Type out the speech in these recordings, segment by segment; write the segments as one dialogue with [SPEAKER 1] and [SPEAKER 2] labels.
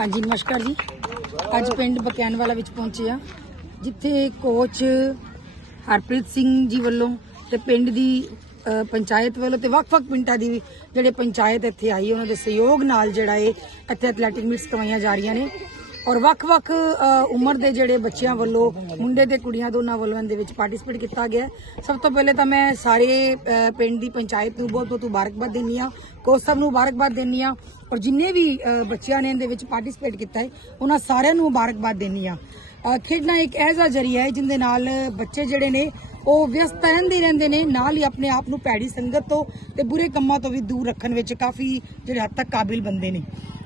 [SPEAKER 1] ਹਾਂਜੀ, ਨਮਸਕਾਰ ਜੀ। ਅੱਜ ਪਿੰਡ ਬਕੈਨਵਾਲਾ ਵਿੱਚ ਪਹੁੰਚੇ ਆ ਜਿੱਥੇ ਕੋਚ ਹਰਪ੍ਰੀਤ ਸਿੰਘ ਜੀ ਵੱਲੋਂ ਤੇ ਪਿੰਡ ਦੀ ਪੰਚਾਇਤ ਵੱਲੋਂ ਤੇ ਵੱਖ-ਵੱਖ ਪਿੰਡਾਂ ਦੀ ਜਿਹੜੇ ਪੰਚਾਇਤ ਇੱਥੇ ਆਈ, ਉਹਨਾਂ ਦੇ ਸਹਿਯੋਗ ਨਾਲ ਜਿਹੜਾ ਇਹ ਇੱਥੇ ਐਥਲੈਟਿਕ ਮੀਟਸ ਕਰਵਾਈਆਂ ਜਾ ਰਹੀਆਂ ਨੇ। ਔਰ ਵੱਖ-ਵੱਖ ਉਮਰ ਦੇ ਜਿਹੜੇ ਬੱਚਿਆਂ ਵੱਲੋਂ, ਮੁੰਡੇ ਤੇ ਕੁੜੀਆਂ ਦੋਨਾਂ ਵੱਲੋਂ ਇਹਦੇ ਵਿੱਚ ਪਾਰਟਿਸਿਪੇਟ ਕੀਤਾ ਗਿਆ। ਸਭ ਤੋਂ ਪਹਿਲੇ ਤਾਂ ਮੈਂ ਸਾਰੇ ਪਿੰਡ ਦੀ ਪੰਚਾਇਤ ਨੂੰ ਬਹੁਤ-ਬਹੁਤ ਮੁਬਾਰਕਬਾਦ ਦਿੰਦੀ ਆ ਕੋਚ ਸਭ ਨੂੰ ਮੁਬਾਰਕਬਾਦ ਦਿੰਦੀ ਆ ਔਰ ਜਿੰਨੇ ਵੀ ਬੱਚਿਆਂ ਨੇ ਇਹਦੇ ਵਿੱਚ ਪਾਰਟਿਸਿਪੇਟ ਕੀਤਾ ਹੈ, ਉਹਨਾਂ ਸਾਰਿਆਂ ਨੂੰ ਮੁਬਾਰਕਬਾਦ ਦਿੰਦੀ ਆ ਖੇਡਣਾ ਇੱਕ ਐਸਾ ਜਰੀਆ ਹੈ, ਜਿੰਦੇ ਨਾਲ ਬੱਚੇ ਜਿਹੜੇ ਨੇ, ਉਹ ਵਿਅਸਤ ਰਹਿੰਦੇ ਰਹਿੰਦੇ ਨੇ, ਨਾਲ ਹੀ ਆਪਣੇ ਆਪ ਨੂੰ ਭੈੜੀ ਸੰਗਤ ਤੋਂ ਤੇ ਬੁਰੇ ਕੰਮਾਂ ਤੋਂ ਵੀ ਦੂਰ ਰੱਖਣ ਵਿੱਚ ਕਾਫੀ ਜਿਹੜੇ ਹੱਦ ਤੱਕ ਕਾਬਿਲ ਬੰਦੇ ਨੇ।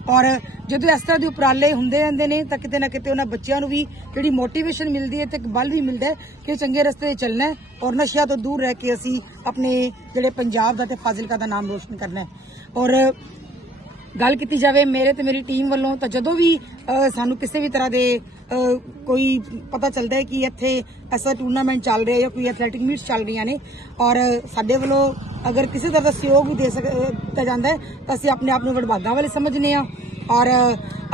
[SPEAKER 1] ਔਰ ਜਦੋਂ ਇਸ ਤਰ੍ਹਾਂ ਦੇ ਉਪਰਾਲੇ ਹੁੰਦੇ ਰਹਿੰਦੇ ਨੇ, ਤਾਂ ਕਿਤੇ ਨਾ ਕਿਤੇ ਉਹਨਾਂ ਬੱਚਿਆਂ ਨੂੰ ਵੀ ਜਿਹੜੀ ਮੋਟੀਵੇਸ਼ਨ ਮਿਲਦੀ ਹੈ ਤੇ ਇੱਕ ਬਲ ਵੀ ਮਿਲਦਾ ਹੈ ਕਿ ਚੰਗੇ ਰਸਤੇ ਤੇ ਚੱਲਣਾ ਹੈ ਔਰ ਨਸ਼ਿਆਂ ਤੋਂ ਦੂਰ ਰਹਿ ਕੇ ਅਸੀਂ ਆਪਣੇ ਜਿਹੜੇ ਪੰਜਾਬ ਦਾ ਤੇ ਫਾਜ਼ਿਲਕਾ ਦਾ ਨਾਮ ਰੋਸ਼ਨ ਕਰਨਾ ਹੈ। ਔਰ ਗੱਲ ਕੀਤੀ ਜਾਵੇ ਮੇਰੇ ਤੇ ਮੇਰੀ ਟੀਮ ਵੱਲੋਂ, ਤਾਂ ਜਦੋਂ ਵੀ ਸਾਨੂੰ ਕਿਸੇ ਵੀ ਤਰ੍ਹਾਂ ਦੇ ਕੋਈ ਪਤਾ ਚੱਲਦਾ ਹੈ ਕਿ ਇੱਥੇ ਐਸਾ ਟੂਰਨਾਮੈਂਟ ਚੱਲ ਰਿਹਾ ਜਾਂ ਕੋਈ ਐਥਲੈਟਿਕ ਮੀਟਸ ਚੱਲ ਰਹੀਆਂ ਨੇ, ਔਰ ਸਾਡੇ ਵੱਲੋਂ ਅਗਰ ਕਿਸੇ ਤਰ੍ਹਾਂ ਦਾ ਸਹਿਯੋਗ ਵੀ ਦੇ ਸਕ ਦਿੱਤਾ ਜਾਂਦਾ ਹੈ, ਤਾਂ ਅਸੀਂ ਆਪਣੇ ਆਪ ਨੂੰ ਵਡਭਾਗਾਂ ਵਾਲੇ ਸਮਝਨੇ ਆ ਔਰ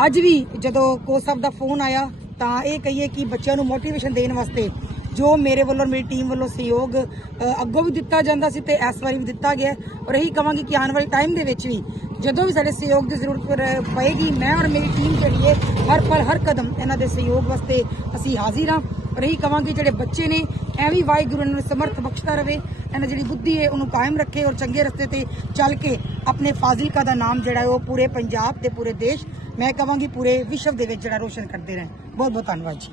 [SPEAKER 1] ਅੱਜ ਵੀ ਜਦੋਂ ਕੋਚ ਸਾਹਿਬ ਦਾ ਫੋਨ ਆਇਆ, ਤਾਂ ਇਹ ਕਹੀਏ ਕਿ ਬੱਚਿਆਂ ਨੂੰ ਮੋਟੀਵੇਸ਼ਨ ਦੇਣ ਵਾਸਤੇ ਜੋ ਮੇਰੇ ਵੱਲੋਂ ਔਰ ਮੇਰੀ ਟੀਮ ਵੱਲੋਂ ਸਹਿਯੋਗ ਅੱਗੋਂ ਵੀ ਦਿੱਤਾ ਜਾਂਦਾ ਸੀ ਤੇ ਇਸ ਵਾਰੀ ਵੀ ਦਿੱਤਾ ਗਿਆ। ਔਰ ਇਹੀ ਕਹਾਂਗੀ ਕਿ ਆਉਣ ਵਾਲੇ ਟਾਈਮ ਦੇ ਵਿੱਚ ਵੀ ਜਦੋਂ ਵੀ ਸਾਡੇ ਸਹਿਯੋਗ ਦੀ ਜ਼ਰੂਰਤ ਪਏਗੀ, ਮੈਂ ਔਰ ਮੇਰੀ ਟੀਮ ਜਿਹੜੀ ਹੈ, ਹਰ ਪਲ, ਹਰ ਕਦਮ ਇਹਨਾਂ ਦੇ ਸਹਿਯੋਗ ਵਾਸਤੇ ਅਸੀਂ ਹਾਜ਼ਰ ਹਾਂ। ਔਰ ਇਹੀ ਕਵਾਂਗੀ ਜਿਹੜੇ ਬੱਚੇ ਨੇ, ਐਵੇਂ ਵਾਹਿਗੁਰੂ ਇਹਨਾਂ ਨੂੰ ਸਮਰਥ ਬਖਸ਼ਦਾ ਰਵੇ, ਇਹਨਾਂ ਜਿਹੜੀ ਬੁੱਧੀ ਹੈ ਉਹਨੂੰ ਕਾਇਮ ਰੱਖੇ ਔਰ ਚੰਗੇ ਰਸਤੇ ਤੇ ਚੱਲ ਕੇ ਆਪਣੇ ਫਾਜ਼ਿਲਕਾ ਦਾ ਨਾਮ ਜਿਹੜਾ ਉਹ ਪੂਰੇ ਪੰਜਾਬ ਤੇ ਪੂਰੇ ਦੇਸ਼, ਮੈਂ ਕਹਾਂਗੀ ਪੂਰੇ ਵਿਸ਼ਵ ਦੇ ਵਿੱਚ ਜਿਹੜਾ ਰੋਸ਼ਨ ਕਰਦੇ ਰਹਿਣ। ਬਹੁਤ ਬਹੁਤ ਧੰਨਵਾਦ ਜੀ।